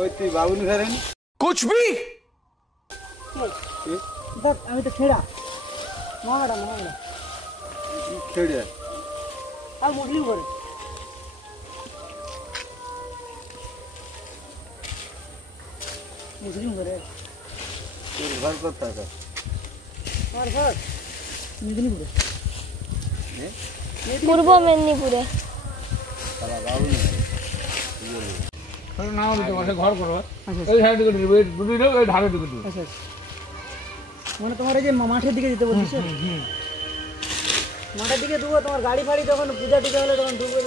ওই তুই বাবুনি ধরেন कुछ भी দেখ আমি তো ছেড়া মহাড়া ছেড়ে আর মুসলিম করে তোর ঘর কোথায় তো আমার ঘর মেদিনীপুরে পূর্ব মেদিনীপুরে। তারা বাবুনি না হলে তোমার ঘর করো এই সাইডে দিকে দিবে দুই দিকে এই ধারে দিকে দিবে। আচ্ছা মানে তোমার এই যে মাঠের দিকে যেতে বলছিস মাঠের দিকে ঢুকবো তোমার গাড়ি ফাড়ি তখন পূজা টুজা হলে তখন ঢুকবো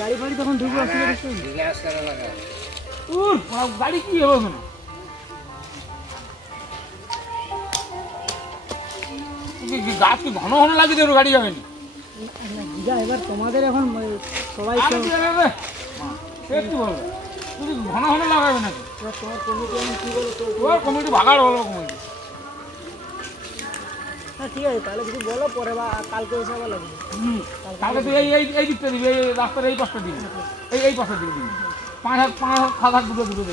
গাড়ি ফাড়ি তখন ঢুকবো গাড়ি কি হবে না গাছ কি ঘন ঘন লাগে যে গাড়ি যাবে না এবার তোমাদের এখন সবাই কি বলবে তুমি ঘন ঘন লাগাবে নাকি তোমার কমিটি এখন কি বলো তোমার কমিটি ভাগাড় হলো কমিটি। হ্যাঁ ঠিক আছে তাহলে কিছু বলো পরে বা কালকে এসে আবার লাগবে কালকে তুই এই দিকটা দিবি এই রাস্তার এই পাশটা দিবি এই পাশটা দিবি দিবি 5 হাত দুটো দিবি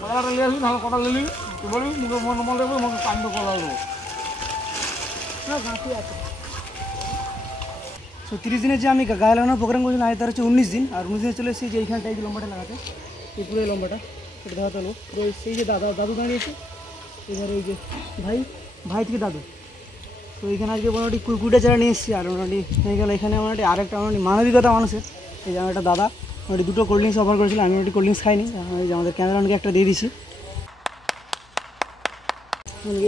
কটাটা নিয়ে আসবি নাহলে কটা নিলি তুই বলবি মুখে মন মন দেবো মুখে কাণ্ড করা দেবো। হ্যাঁ গাঁথি আছে 30 দিনের যে আমি গায়ে লাগানোর প্রোগ্রাম করছিলাম তার হচ্ছে 19 দিন আর 19 দিনে চলে এসেছি যে এইখানটায় যে লম্বাটা লাগাতে এই পুরো লম্বাটা সেটা দেখাতে হলো সেই যে দাদু দাঁড়িয়েছে এবারে এই যে ভাই থেকে দাদু তো এইখানে আজকে মোটামুটি কুড়কুটে চারা নিয়ে এসেছি আর মোটামুটি হয়ে গেল এখানে মোটামুটি আরেকটা মোটামুটি মানবিকতা মানুষের এই যে আমার একটা দাদা মোটামুটি 2টো কোল্ড ড্রিঙ্কস অফার করেছিল আমি মোটামুটি কোল্ড ড্রিঙ্কস খাইনি এই যে আমাদের ক্যামেরাম্যানকে একটা দিয়ে দিচ্ছি।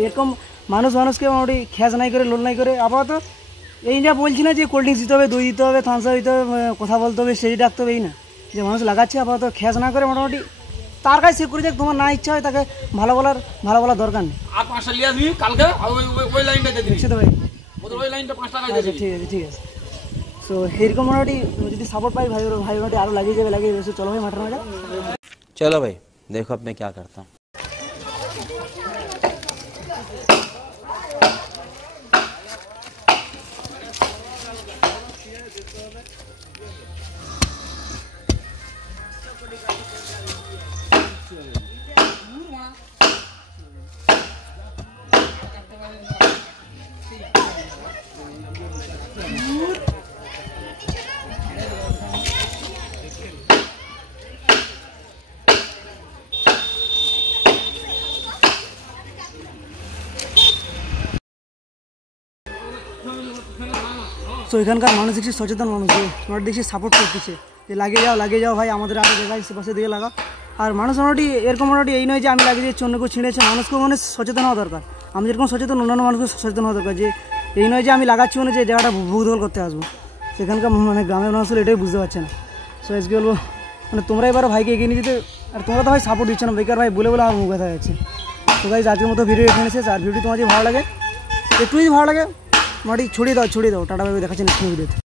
এরকম মানুষকে মোটামুটি খ্যাচ নাই করে লোন নাই করে আপাতত এই যা বলছি না যে কোল্ড ড্রিঙ্কস দিতে হবে দই দিতে হবে থামস আপ দিতে হবে কথা বলতে হবে সেই ডাকতে হবে এই না যে মানুষ লাগাচ্ছে আপাতত খ্যাচ না করে মোটামুটি তার কাছে সে করে যাক তোমার না ইচ্ছা হয় তাকে ভালো বলার দরকার নেই। আর 5টা লিয়ে আসবি কালকে ওই লাইনটা দিয়ে দিবি দেখতে ভাই ওই লাইনটা 5 টাকা দিয়ে দিবি। ঠিক আছে সো এরকম মোটামুটি যদি সাপোর্ট পাই ভাই মোটামুটি আরও লাগিয়ে যাবে চলো ভাই মাঠে না चलो भाई देखो अब मैं क्या करता हूँ। তো এখানকার মানুষ দেখছি সচেতন মানুষ তোমার দেখছি সাপোর্ট করতেছে যে লাগিয়ে যাও ভাই আমাদের আগে জায়গায় পাশে দিকে লাগা আর মানুষ মোটামুটি এরকম মোটামুটি এই নয় যে আমি লাগিয়ে দিচ্ছি অন্য কেউ ছিঁড়েছে মানুষকেও মানে সচেতন হওয়া দরকার আমি যেরকম সচেতন অন্যান্য মানুষকে সচেতন হওয়া দরকার যে এই নয় যে আমি লাগাচ্ছি মানে যে জায়গাটা ভূগোল করতে আসবো সেখানকার মানে গ্রামের মানুষ এটাই বুঝতে পারছে না। সো আজকে বলবো মানে তোমরা এবারও ভাইকে এগিয়ে নিয়ে যেতে আর তোমরা তো ভাই সাপোর্ট দিচ্ছ না বেকার ভাই বলে আমার মুখ ব্যথা যাচ্ছে। তো গাইস আজকের মতো ভিডিও এখানে শেষ আর ভিডিও তোমার যদি ভালো লাগে একটু যদি ভালো লাগে মোটামুটি ছড়িয়ে দাও টাটা ভাবে দেখাচ্ছি নেক্সট ভিডিওতে।